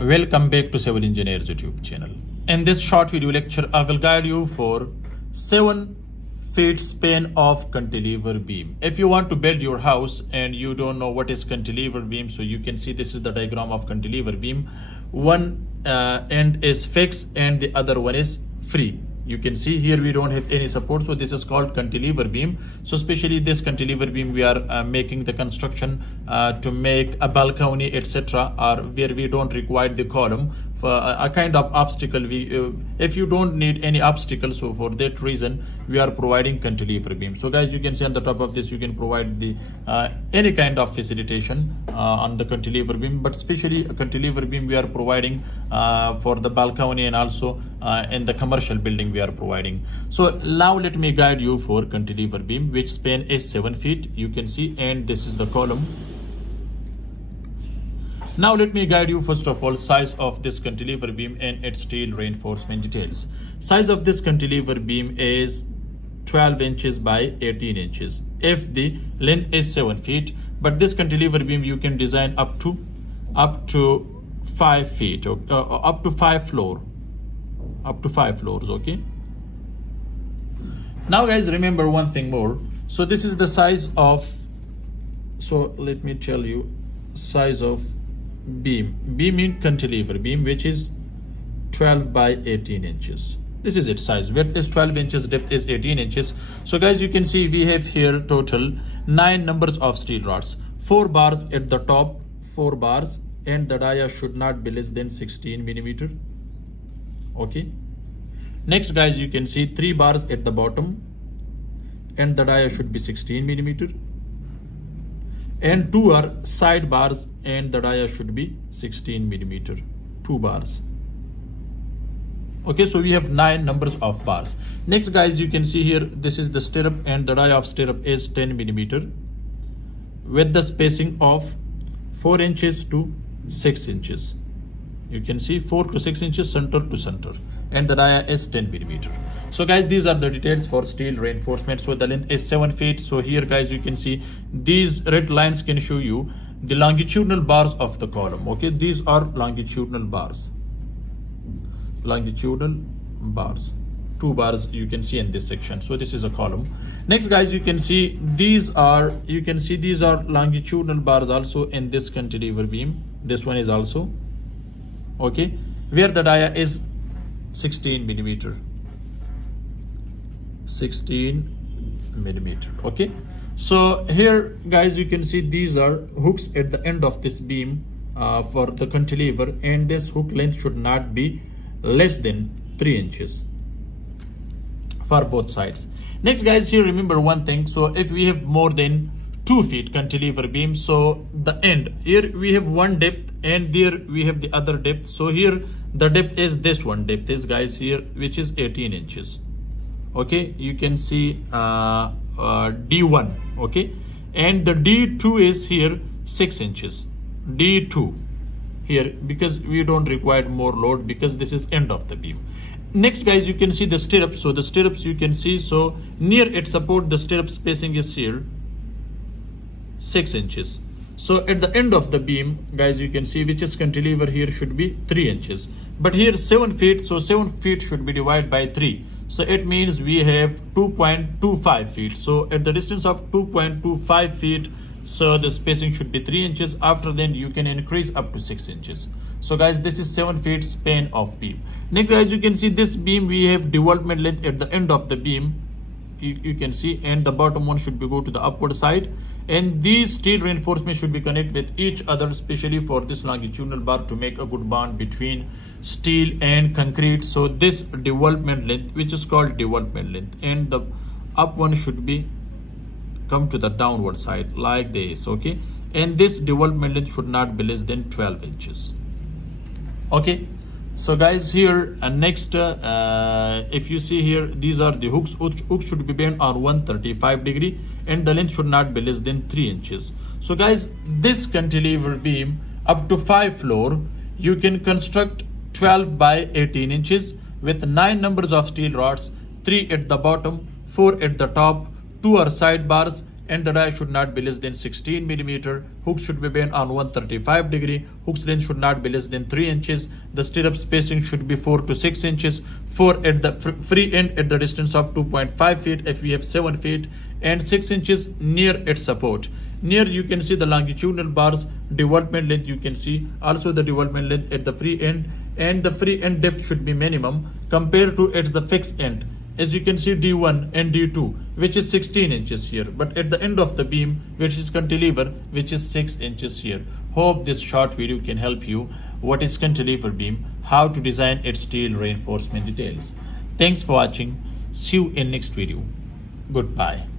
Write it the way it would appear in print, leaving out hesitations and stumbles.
Welcome back to Civil Engineers YouTube channel. In this short video lecture, I will guide you for 7 feet span of cantilever beam. If you want to build your house and you don't know what is cantilever beam, so you can see this is the diagram of cantilever beam. One end is fixed and the other one is free. You can see here we don't have any support, so this is called cantilever beam. So especially this cantilever beam, we are making the construction to make a balcony, etc., or where we don't require the column for a kind of obstacle. If you don't need any obstacle, so for that reason we are providing cantilever beam. So guys, you can see on the top of this you can provide the any kind of facilitation on the cantilever beam, but especially a cantilever beam we are providing for the balcony and also in the commercial building we are providing. So now let me guide you for cantilever beam, which span is 7 feet, you can see, and this is the column. Now let me guide you first of all size of this cantilever beam and its steel reinforcement details. Size of this cantilever beam is 12 inches by 18 inches. If the length is 7 feet, but this cantilever beam you can design up to 5 feet, up to 5 floors, okay? Now guys, remember one thing more. So this is the size of, so let me tell you, size of beam in cantilever beam, which is 12 by 18 inches. This is its size. Width is 12 inches, depth is 18 inches. So guys, you can see we have here total 9 numbers of steel rods, 4 bars at the top, 4 bars, and the dia should not be less than 16 millimeter. Okay. Next guys, you can see 3 bars at the bottom and the dia should be 16 millimeter. And 2 are side bars and the dia should be 16 millimeter, 2 bars. Okay, so we have 9 numbers of bars. Next guys, you can see here, this is the stirrup and the dia of stirrup is 10 millimeter with the spacing of 4 inches to 6 inches. You can see 4 to 6 inches center to center, and the dia is 10 millimeter. So guys, these are the details for steel reinforcement. So the length is 7 feet. So here guys, you can see these red lines can show you the longitudinal bars of the column. Okay, these are longitudinal bars. 2 bars you can see in this section. So this is a column. Next guys, you can see these are longitudinal bars also in this cantilever beam. This one is also, okay, where the dia is 16 millimeter. Okay, so here guys, you can see these are hooks at the end of this beam for the cantilever, and this hook length should not be less than 3 inches for both sides. Next guys, here remember one thing. So if we have more than 2 feet cantilever beam, so the end here we have one depth and there we have the other depth. So here the depth is this one depth is guys here, which is 18 inches. Okay, you can see D1, okay, and the D2 is here 6 inches, D2 here, because we don't require more load because this is end of the beam. Next guys, you can see the stirrups. So the stirrups you can see, so near its support the stirrup spacing is here 6 inches. So at the end of the beam guys, you can see which is cantilever here should be 3 inches, but here 7 feet, so 7 feet should be divided by 3. So it means we have 2.25 feet. So at the distance of 2.25 feet, so the spacing should be 3 inches. After then you can increase up to 6 inches. So guys, this is 7 feet span of beam. Next guys, you can see this beam we have development length at the end of the beam. You can see, and the bottom one should be go to the upward side, and these steel reinforcements should be connected with each other, especially for this longitudinal bar to make a good bond between steel and concrete. So this development length, which is called development length, and the up one should be come to the downward side like this. Okay, and this development length should not be less than 12 inches. Okay, so guys, here next if you see here, these are the hooks. Hooks should be bent on 135 degree and the length should not be less than 3 inches. So guys, this cantilever beam up to 5 floor you can construct 12 by 18 inches with 9 numbers of steel rods, 3 at the bottom, 4 at the top, 2 are side bars, and the die should not be less than 16 millimeter. Hooks should be bent on 135 degree. Hook's length should not be less than 3 inches. The stirrup spacing should be 4 to 6 inches. 4 at the free end at the distance of 2.5 feet if we have 7 feet, and 6 inches near its support. Near you can see the longitudinal bars, development length you can see, also the development length at the free end, and the free end depth should be minimum compared to at the fixed end. As you can see D1 and D2, which is 16 inches here, but at the end of the beam, which is cantilever, which is 6 inches here. Hope this short video can help you what is cantilever beam, how to design its steel reinforcement details. Thanks for watching. See you in next video. Goodbye.